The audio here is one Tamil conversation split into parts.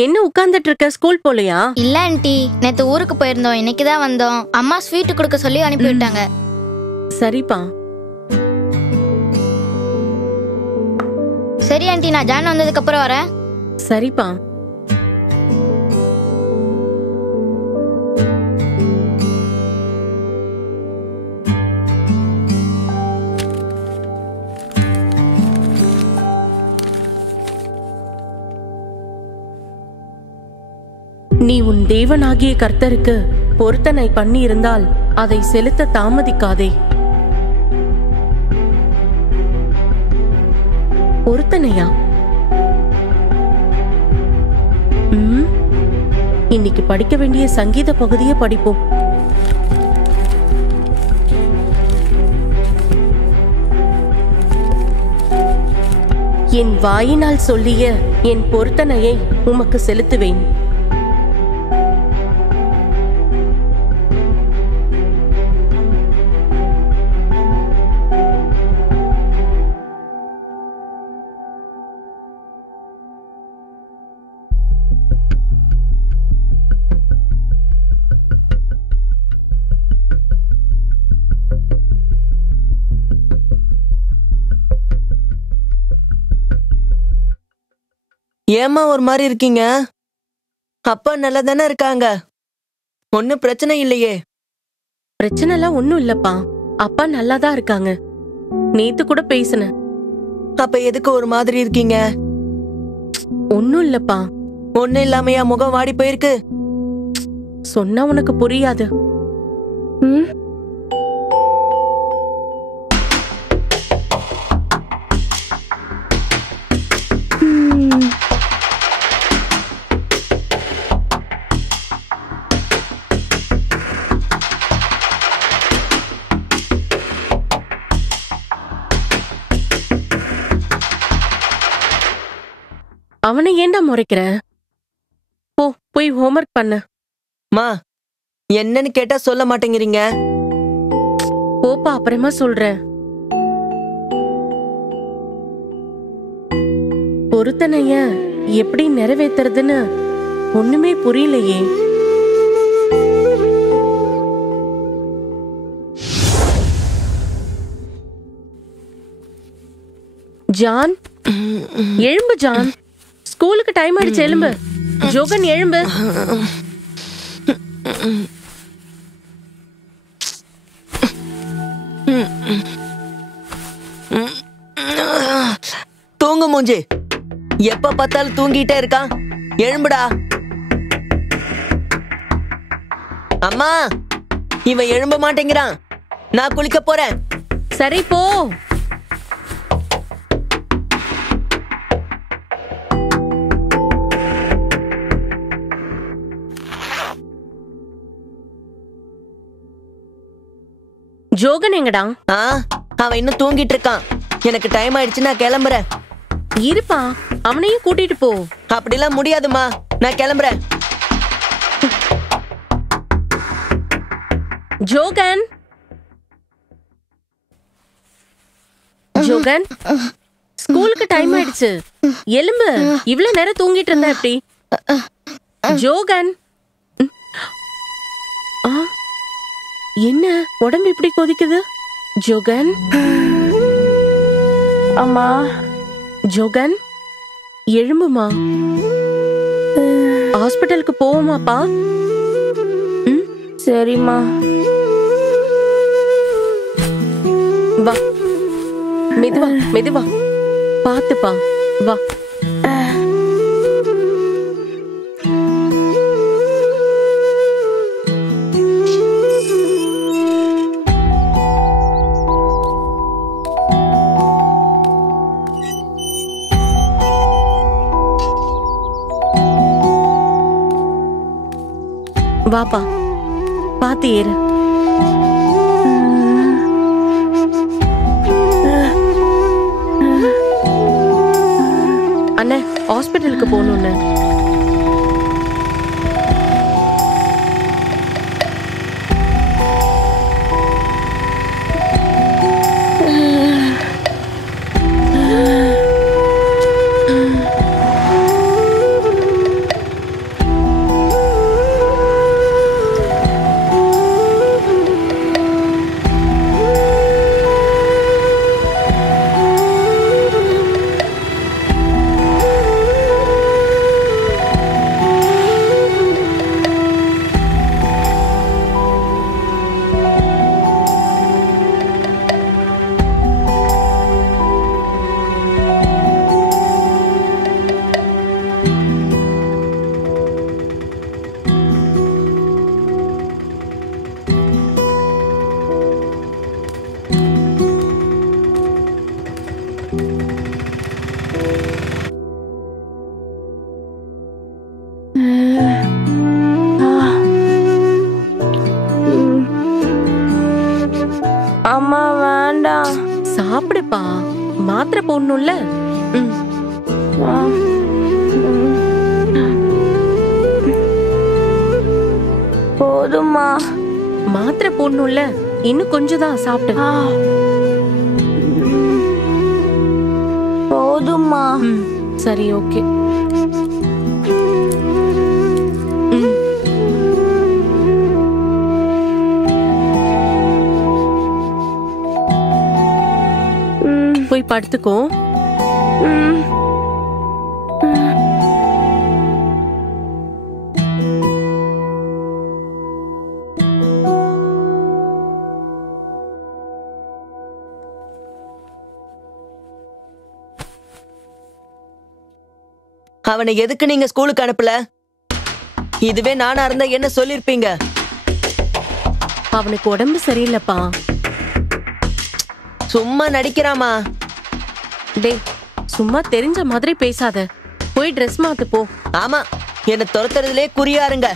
என்ன உட்கார்ந்துட்டு இருக்க? ஸ்கூல் போலையா? இல்ல ஆண்டி, நேத்து ஊருக்கு போயிருந்தோம், இன்னைக்கு தான் வந்தோம். அம்மா ஸ்வீட் கொடுக்க சொல்லி அனுப்பி விட்டாங்க. சரிப்பா. சரி ஆண்டி, நான் ஜான் வந்ததுக்கு அப்புறம் வரேன். சரிப்பா. நீ உன் தேவனாகிய கர்த்தருக்கு பொருத்தனை பண்ணி இருந்தால் அதை செலுத்த தாமதிக்காதே. பொருத்தனையா? இன்னைக்கு படிக்க வேண்டிய சங்கீத பகுதியை படிப்போம். என் வாயினால் சொல்லிய என் பொருத்தனையை உமக்கு செலுத்துவேன். ஏமா ஒரு மாதிரி இருக்கீங்க? அப்பா நல்லா தானே இருக்காங்க, ஒன்னும் பிரச்சனை இல்லையே? பிரச்சனை எல்லாம் ஒண்ணும் இல்லப்பா, அப்பா நல்லாதான் இருக்காங்க. நேத்து கூட பேசுன. அப்ப எதுக்கு ஒரு மாதிரி இருக்கீங்க? ஒன்னும் இல்லப்பா. ஒன்னும் இல்லாமையா முகம் வாடி போயிருக்கு? சொன்னா உனக்கு புரியாது. அவனை ஏண்டா முறைக்கிற? போ, போய் ஹோம்வொர்க் பண்ண. மா, என்னன்னு கேட்டா சொல்ல மாட்டேங்கிறீங்க. போப்பா, அப்புறமா சொல்றேன். பொருத்தனைய எப்படி நிறைவேத்துறதுன்னு ஒண்ணுமே புரியலையே. ஜான், எழும்பு ஜான், ஸ்கூலுக்கு டைம் ஆயிடுச்சு, எழும்பு. ஜோகன் எழும்பு. தூங்கு மூஞ்சி, எப்ப பார்த்தாலும் தூங்கிட்டே இருக்கான். எழும்புடா. அம்மா, இவன் எழும்ப மாட்டேங்கிறான். நான் குளிக்க போறேன். சரி போ. ஜோகன் எங்கடா? அவன் இன்னும் தூங்கிட்டு இருக்கான். எனக்கு டைம் ஆயிடுச்சு, நான் கிளம்புறேன். இருப்பா, அவனையும் கூட்டிட்டு போ. அப்படிலாம் முடியாதுமா, நான் கிளம்புறேன். ஜோகன், ஜோகன், ஸ்கூலுக்கு டைம் ஆயிடுச்சு, எலும்பு. இவ்வளவு நேரம் தூங்கிட்டு இருந்தா எப்படி? ஜோகன், என்ன உடம்பு இப்படி கொதிக்குது? ஜோகன், அம்மா. ஜோகன், எழும்புமா. ஹாஸ்பிட்டலுக்கு போவோமாப்பா? சரிம்மா. வா, மெதுவா மெதுவா, பாத்துப்பா, வா. வாப்பா, பாத்து ஏறு. அண்ணே, ஹாஸ்பிட்டலுக்கு போகணும்னு. அம்மா வேண்டாம். சாப்பிடுப்பா, மாத்திரை போடணும்ல. போதுமா? மாத்திரை போடணும்ல, இன்னும் கொஞ்சம் தான் சாப்பிட்டு. போதுமா? சரி, ஓகே. போய் படுத்துக்கோ. அவனை எதுக்கு நீங்க ஸ்கூலுக்கு அனுப்பல? இதுவே நானா இருந்தா என்ன சொல்லிருப்பீங்க? அவனுக்கு உடம்பு சரியில்லைப்பா. சும்மா நடிக்கிறாமா? டேய், சும்மா தெரிஞ்ச மாதிரி பேசாத. போய் ட்ரெஸ் மாத்து போ. ஆமா, என்ன துரத்துறதுலே குறியாருங்க.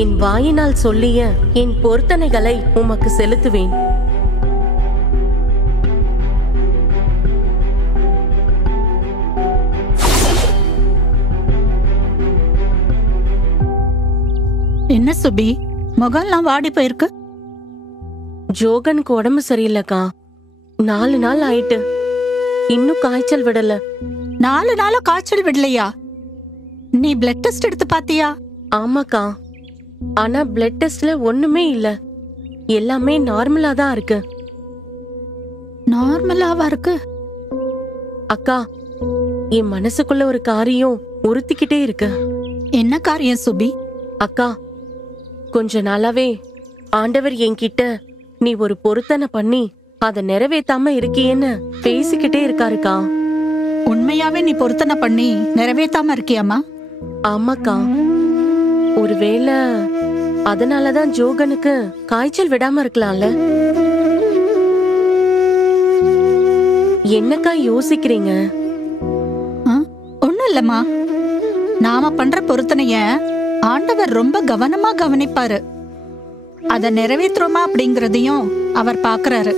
என் வாயினால் சொல்லிய என் பொருத்தனைகளை உமக்கு செலுத்துவேன். என்ன சுபி, முகம்லாம் வாடி போயிருக்கு? ஜோகனுக்கு உடம்பு சரியில்லைக்கா. 4 நாள் ஆயிட்டு, இன்னும் காய்ச்சல் விடல. 4 நாளா காய்ச்சல் விடலையா? நீ பிளட் டெஸ்ட் எடுத்து பாத்தியா? ஆமாக்கா, ஆனா பிளட் டெஸ்ட்ல ஒண்ணுமே இல்ல. எல்லாமே நார்மலா தான் இருக்கு. நார்மலாவா இருக்கு? அக்கா, என் மனசுக்குள்ள ஒரு காரியம் உறுத்திக்கிட்டே இருக்கு. என்ன காரியம் சுபி? அக்கா, கொஞ்ச நாளாவே ஆண்டவர் என்கிட்ட நீ ஒரு பொருத்தனை பண்ணி அதை நிறைவேத்தாம இருக்கியேன்னு பேசிக்கிட்டே இருக்காருக்கா. உண்மையாவே நீ பொருத்தனை பண்ணி நிறைவேத்தாம இருக்கியாமா? ஆமாக்கா, ஒருவேளை அதனாலதான் ஜோகனுக்கு காய்ச்சல் விடாம இருக்கலாம்ல. என்னக்கா யோசிக்கிறீங்க? ஒண்ணும் இல்லம்மா, நாம பண்ற பொருத்தனைய ஆண்டவர் ரொம்ப கவனமா கவனிப்பாரு. அத நிறைவேற்றுறோமா அப்படிங்கறதையும் அவர் பாக்குறாரு.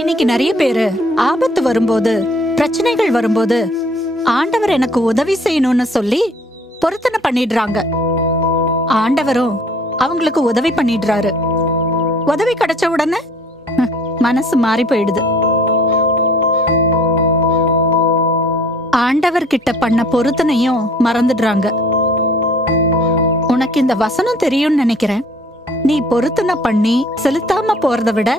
இன்னைக்கு நிறைய பேரு ஆபத்து வரும்போது, பிரச்சனைகள் வரும்போது ஆண்டவர் எனக்கு உதவி செய்யணும்னு சொல்லி பொருத்தனை பண்ணிடுறாங்க. ஆண்டவரும் அவங்களுக்கு உதவி பண்ணிடுறாரு. உதவி கிடைச்ச உடனே மனசு மாறி போயிடுது. ஆண்டவர் கிட்ட பண்ண பொருத்தனையும் மறந்துடுறாங்க. உனக்கு இந்த வசனம் தெரியும்னு நினைக்கிறேன். நீ பொருத்தனை பண்ணி செலுத்தாம போறத விட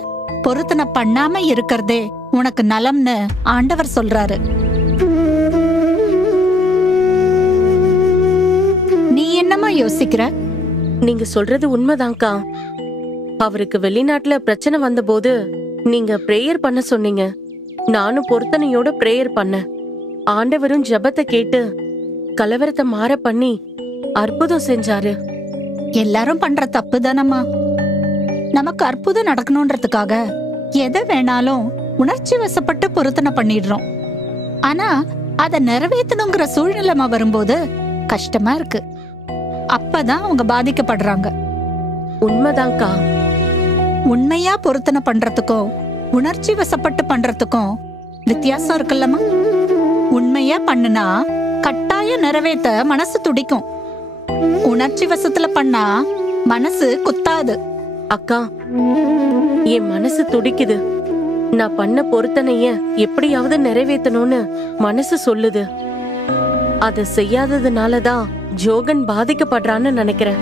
பொருத்தனை பண்ணாம இருக்கிறதே உனக்கு நலம்னு ஆண்டவர் சொல்றாரு. நீ என்னமா யோசிக்கிற? நீங்க சொல்றது உண்மைதான்க்கா. அவருக்கு வெளிநாட்டுல பிரச்சனை வந்தபோது நீங்க பிரேயர் பண்ண சொன்னீங்க. நானும் பொருத்தனையோட பிரேயர் பண்ணேன். ஆண்டவரும் ஜெபத்தை கேட்டு கலவரத்தை மாற பண்ணி அற்புதம் செஞ்சாரு. எல்லாரும் பண்ற தப்பு தானம்மா. நமக்கு அற்புதம் நடக்கணும்ன்றதுக்காக எதை வேணாலும் உணர்ச்சி வசப்பட்டு பொருத்தனை பண்ணிடுறோம். ஆனா அத நிறைவேற்றணுங்கிற சூழ்நிலைமா வரும்போது கஷ்டமா இருக்கு. அப்பதான் அவங்க பாதிக்கப்படுறாங்க. உண்மைதான்க்கா. உண்மையா பொருத்தனை பண்றதுக்கும் உணர்ச்சி வசப்பட்டு பண்றதுக்கும் வித்தியாசம் இருக்குல்லம்மா. உண்மையா பண்ணுனா கட்டாயம் நிறைவேத்த மனசு துடிக்கும். உணர்ச்சி வசத்துல பண்ணா மனசு குத்தாது. அக்கா, என் மனசு துடிக்குது. நான் பண்ண பொருத்தனைய எப்படியாவது நிறைவேத்தணும்னு மனசு சொல்லுது. அத செய்யாததுனாலதான் ஜோகன் பாதிக்கப்படுறான்னு நினைக்கிறேன்.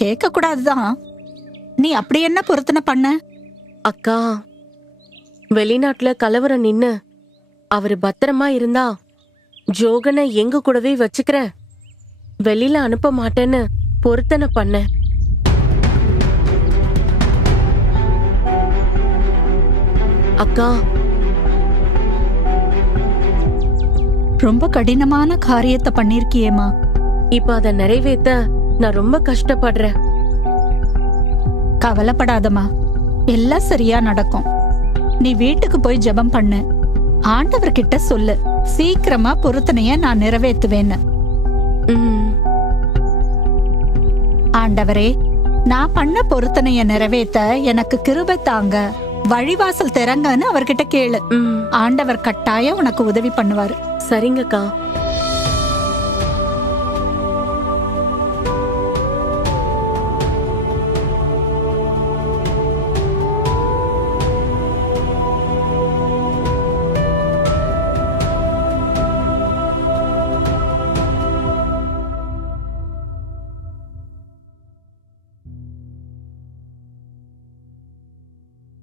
கேட்க கூடாதுதான். நீ அப்படி என்ன பொருத்தனை பண்ண? அக்கா, வெளிநாட்டுல கலவரம் நின்னு அவரு பத்திரமா இருந்தா ஜோகனை எங்க கூடவே வச்சுக்கிற, வெளியில அனுப்ப மாட்டேன்னு பொருத்தனை பண்ண. அக்கா, ரொம்ப கடினமான காரியத்தை பண்ணிருக்கியேமா. இப்ப அத நிறைவேத்த நான் ரொம்ப கஷ்டப்படுறேன். கவலைப்படாதம்மா, எல்லாம் சரியா நடக்கும். நீ வீட்டுக்கு போய் ஜெபம் பண்ணு. ஆண்டவர்கிட்ட சொல்லு, சீக்கிரமா பொருத்தனைய நான் நிறைவேத்துவேன்னு. ஆண்டவரே, நான் பண்ண பொருத்தனைய நிறைவேத்த எனக்கு கிருபை தாங்க, வழிவாசல் திறங்கன்னு அவர்கிட்ட கேளு. ஆண்டவர் கட்டாயம் உனக்கு உதவி பண்ணுவாரு. சரிங்கக்கா.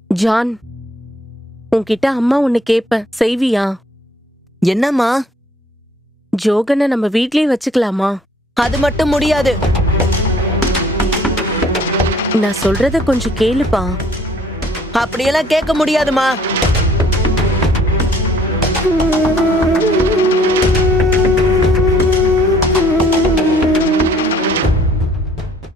ஜான், உன்கிட்ட அம்மா ஒன்னு கேப்ப, செய்வியா? என்னம்மா? ஜோகனை நம்ம வீட்லயே வச்சுக்கலாமா? அது மட்டும் முடியாது. நான் சொல்றத கொஞ்சம் கேளுப்பா. அப்படியெல்லாம் கேட்க முடியாதுமா.